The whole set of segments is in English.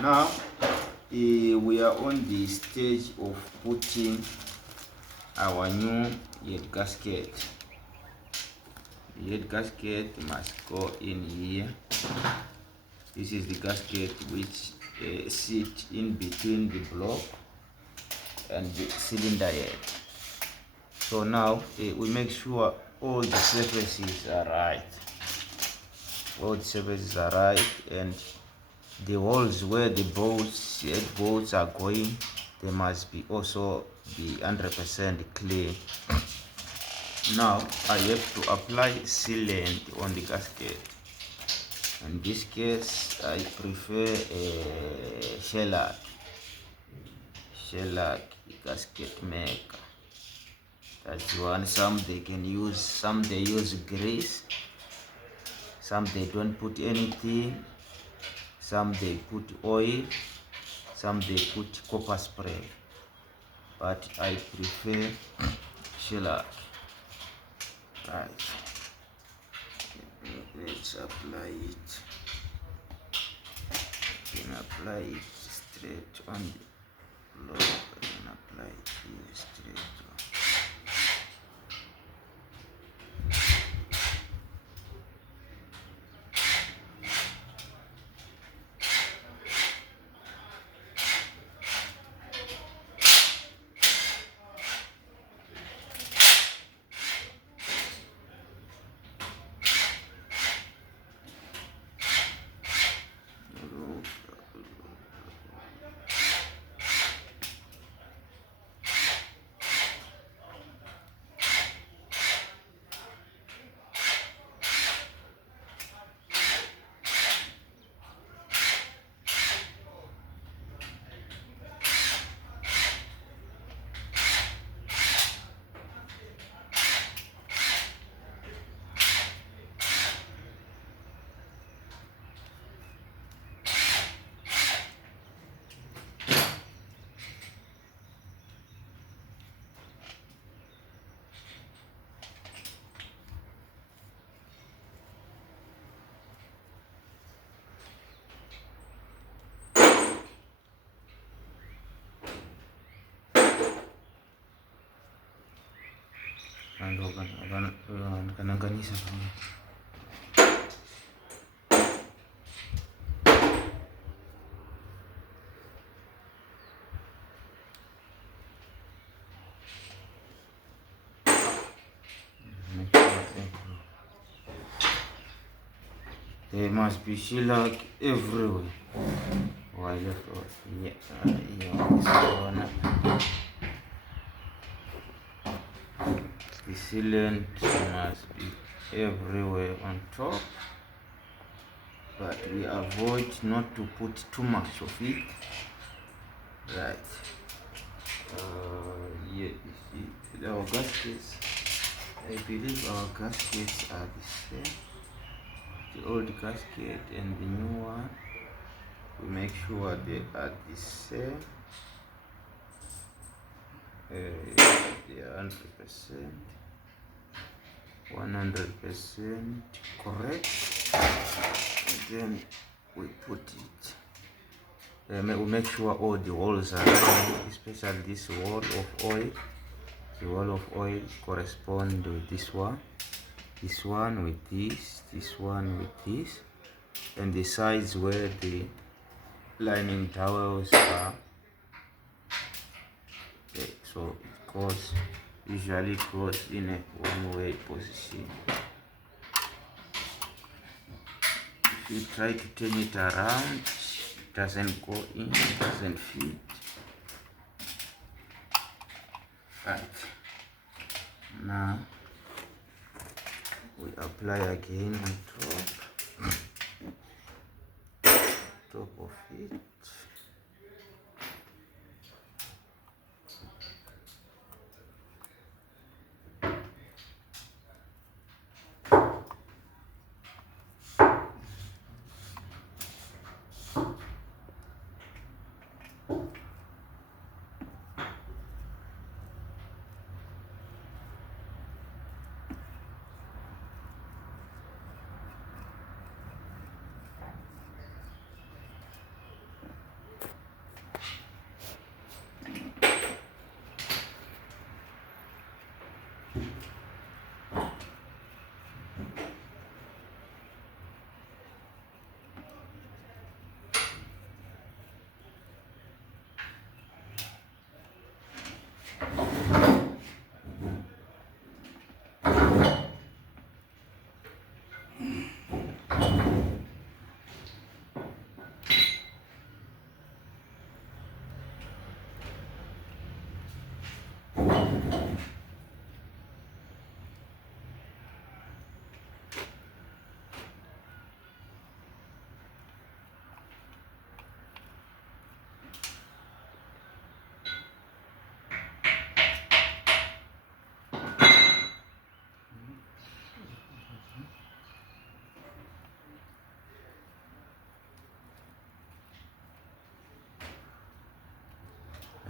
Now we are on the stage of putting our new head gasket. The head gasket must go in here. This is the gasket which sits in between the block and the cylinder head. So now we make sure all the surfaces are right. All the surfaces are right, and the holes where the head bolts are going, they must be also be 100% clean. Now I have to apply sealant on the gasket. In this case, I prefer a shellac gasket maker. That's one. Some they can use, some they use grease, some they don't put anything, some they put oil, some they put copper spray, but I prefer shellac. Right, let's apply it. You can apply it straight on the block. You can apply it here straight on. Kanangganisha there must be shellac everywhere. Why left off? Yeah, this one. The sealant must be everywhere on top, but we avoid not to put too much of it. Right. Yeah, you see, our gaskets, I believe our gaskets are the same. The old gasket and the new one, we make sure they are the same. They are 100% correct, and then we put it. We make sure all the walls are right, especially this wall of oil. The wall of oil correspond with this one with this one with this, and the sides where the lining towels are. Okay, so it usually goes in a one-way position. If you try to turn it around, it doesn't go in, it doesn't fit. Right. Now we apply again on top of it.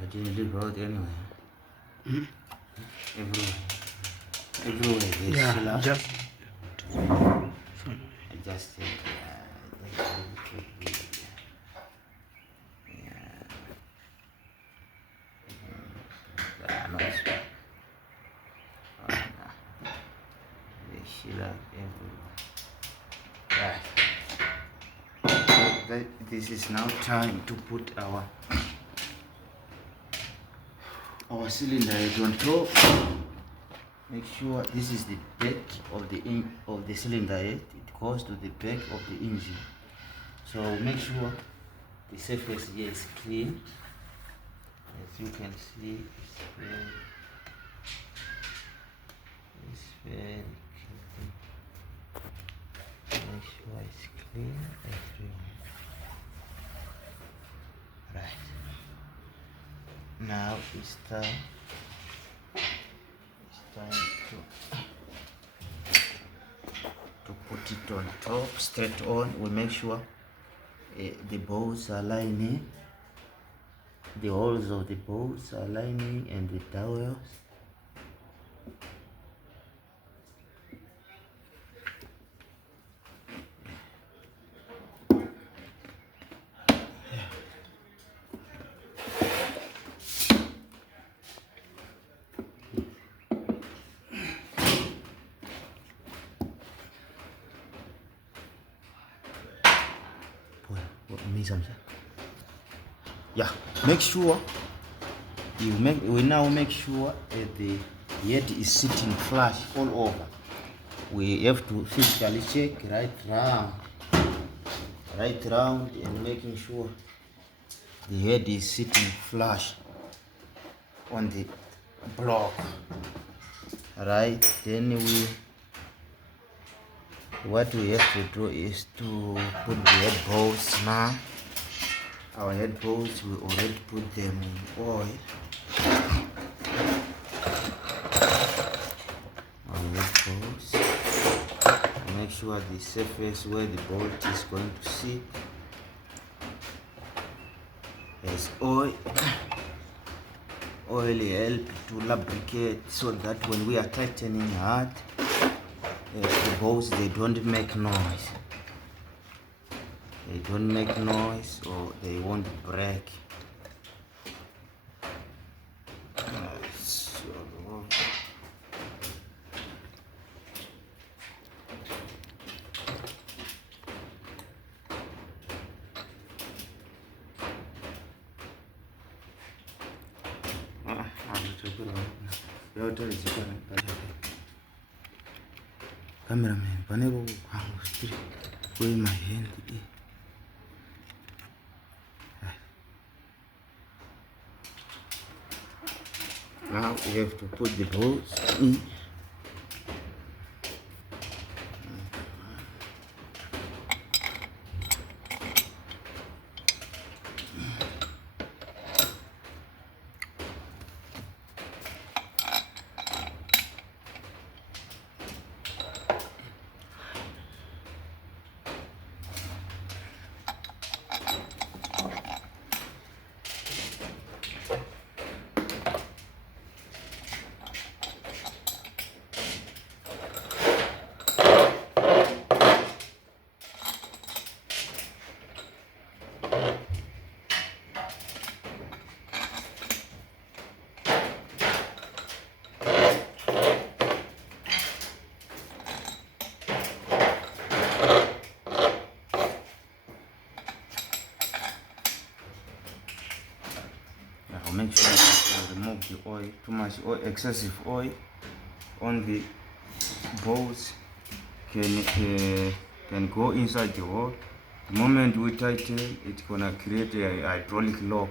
I didn't leave out anyway. Everywhere there's Yeah, sealer. I just nice. The sealer everywhere. Right. So this is now time to put our cylinder head on top. Make sure this is the back of the cylinder head. It goes to the back of the engine. So make sure the surface here is clean. As you can see, it's very clean. Make sure it's clean everywhere. Right. Now it's time to put it on top, straight on. We make sure the bolts are lining, the holes of the bolts are lining, and the dowels. Yeah, make sure we now make sure the head is sitting flush all over. We have to physically check right round and making sure the head is sitting flush on the block. Right, then what we have to do is to put the head bolts now. Our head bolts, we already put them in oil. Our head bolts. Make sure the surface where the bolt is going to sit has oil. Oil helps to lubricate so that when we are tightening hard, the bolts, they don't make noise. They don't make noise or they won't break. Cameraman, whenever I my hand. Now we have to put the bolts in. Make sure you remove the oil, too much oil, excessive oil on the bolts can go inside the hole. The moment we tighten, it's gonna create a hydraulic lock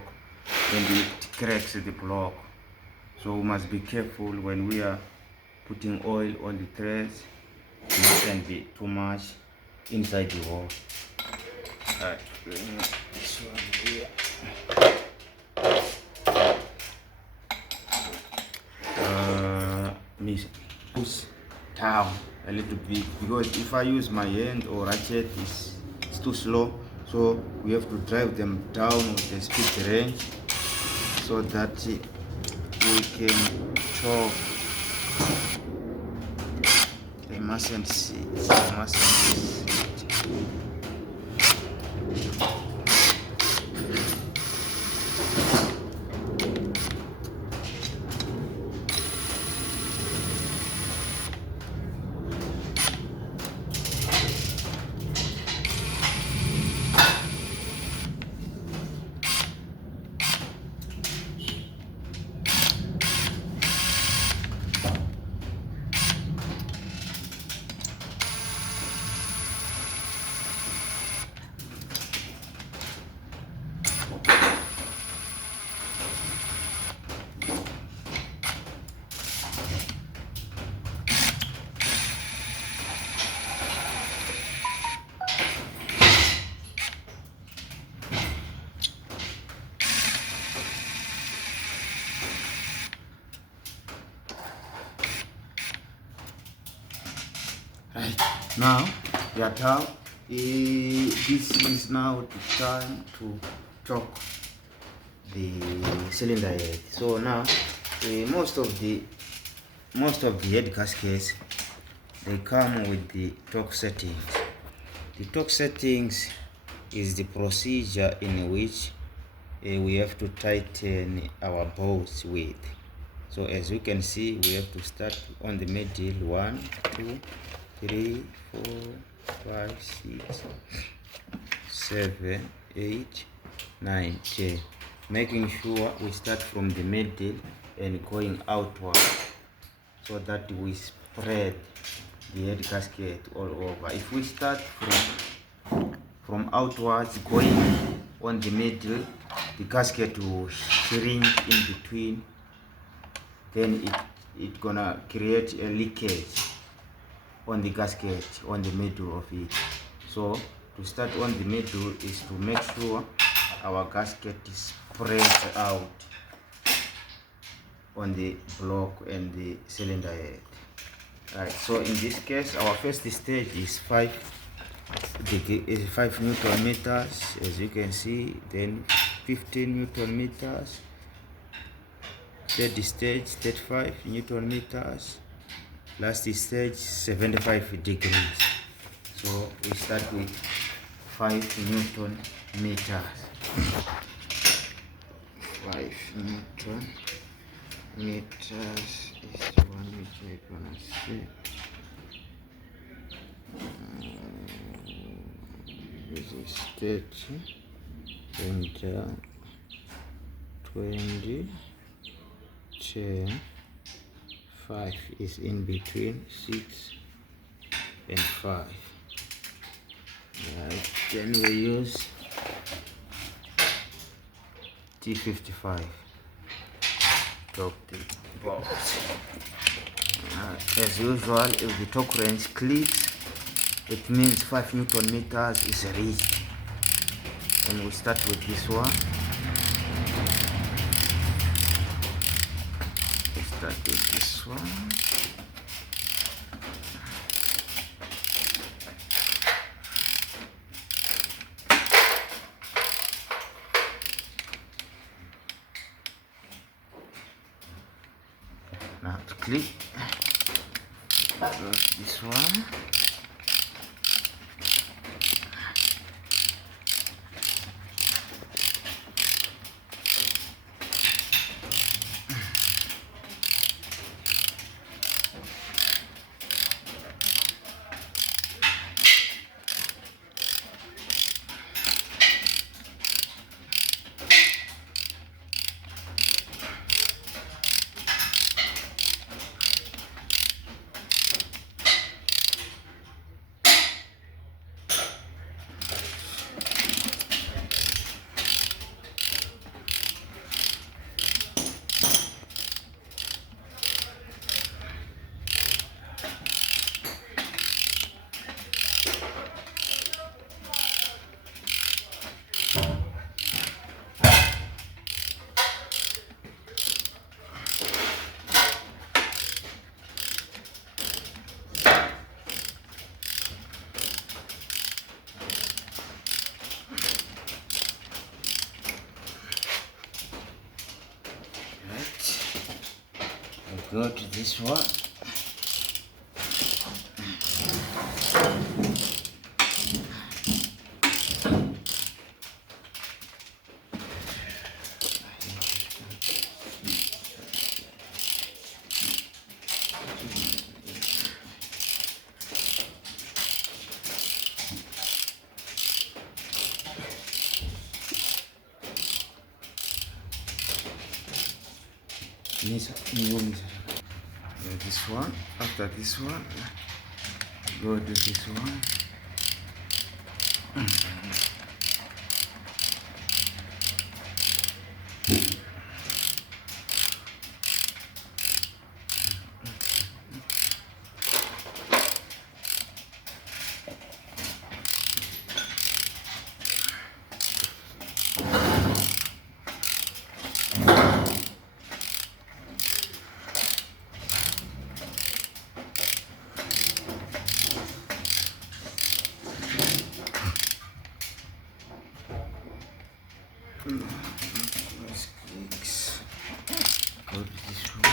and it cracks the block. So we must be careful when we are putting oil on the threads. It mustn't be too much inside the hole. Alright, this one here. Push down a little bit, because if I use my hand or ratchet, it's too slow, so we have to drive them down with the speed range so that we can chop. They mustn't see. They mustn't see. Right now, this is now the time to chock the cylinder head. So now, most of the head gaskets, they come with the torque settings. The torque settings is the procedure in which we have to tighten our bolts with. So as you can see, we have to start on the middle. 1, 2, 3, 4, 5, 6, 7, 8, 9, 10. Making sure we start from the middle and going outward, so that we spread the head gasket all over. If we start from outwards going on the middle, the gasket will shrink in between, then it gonna create a leakage on the gasket on the middle of it. So to start on the middle is to make sure our gasket is spread out on the block and the cylinder head. Right, so in this case, our first stage is 5 Newton meters, as you can see, then 15 Newton meters, third stage 35 Newton meters, last stage 75 degrees. So we start with 5 Newton meters. 5 Newton meters is the one which I'm gonna see. This is 30 and 20, 10, 5 is in between 6 and 5. Right, then we use T55 to the box. As usual, if the torque wrench clicks, it means 5 Newton meters is reached. And we start with this one. We start with this one. Now to click, this one. Go to this one. This one. After this one, go to this one. Clicks. Go to this one.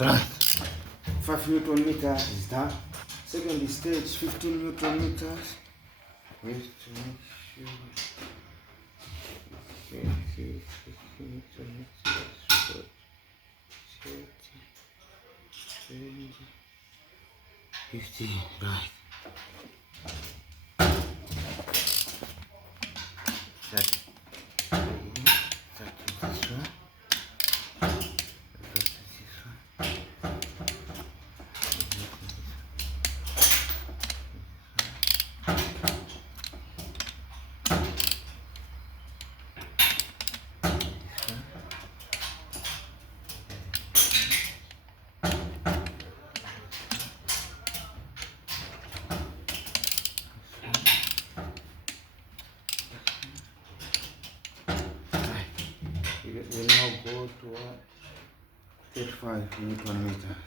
Right. 5 Newton meters is done. Second stage, 15 Newton meters. Wait to make sure. Okay, 15 Newton meters. 40, 20, 50. Right. Start. Start with this one. We now go to 35 Newton meters.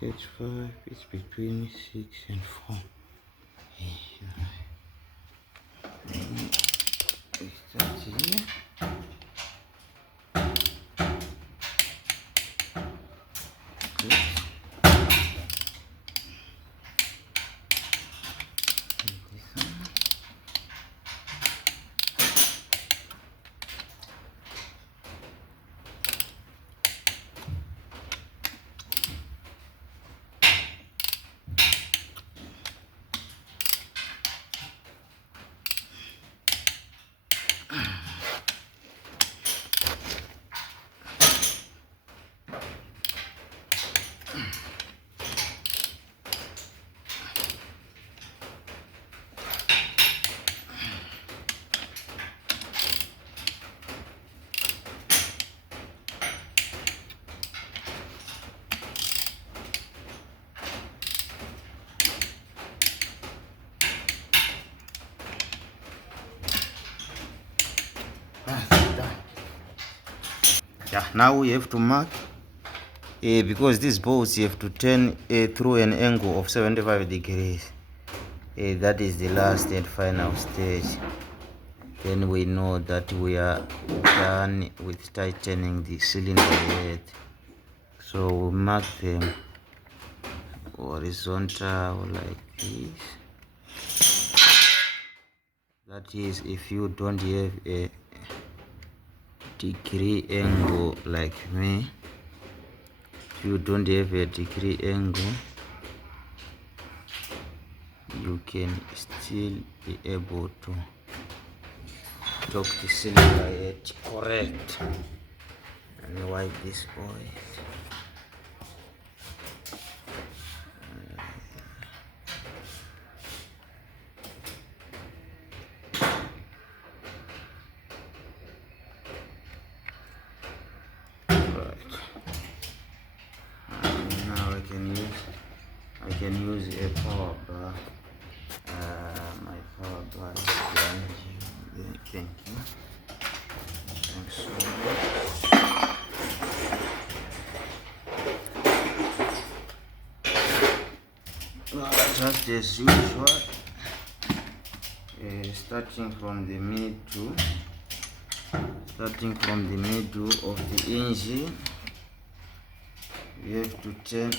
35 is between 6 and 4. Start here. Yeah, now we have to mark because these bolts you have to turn through an angle of 75 degrees. That is the last and final stage. Then we know that we are done with tightening the cylinder head. So we'll mark them horizontal like this. That is, if you don't have a degree angle like me, if you don't have a degree angle, you can still be able to torque the cylinder head correct. And wipe this boy. Now I can use a power bar. My power bar is behind you. Thank you. Thanks so much. Just as usual, starting from the middle of the engine, we have to turn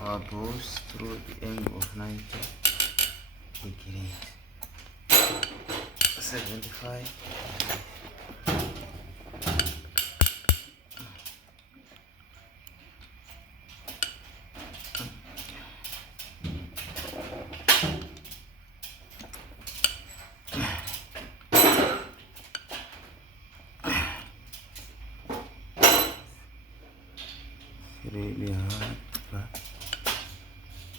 our bolts through the angle of 90 degrees. 75. Really hard, but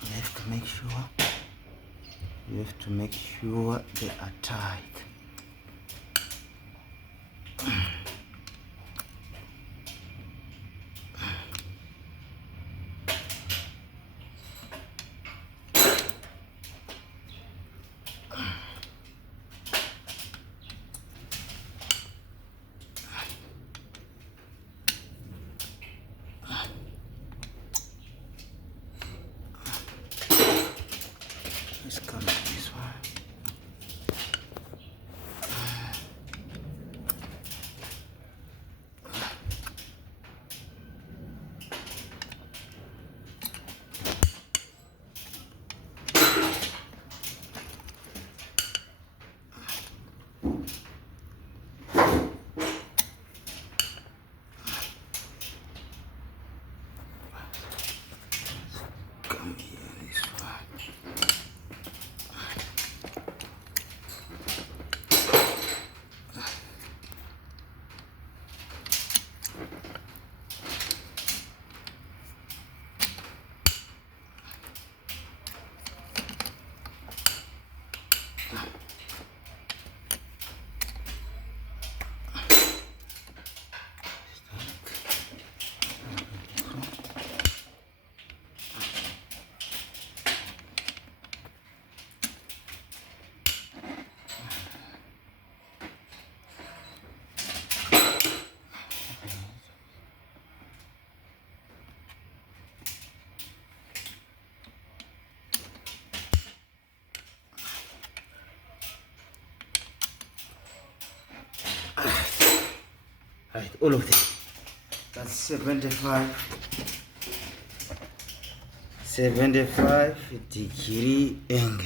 you have to make sure they are tight. Let's come to this one. Come here, this one. Right, all of them. That's 75 degree angle.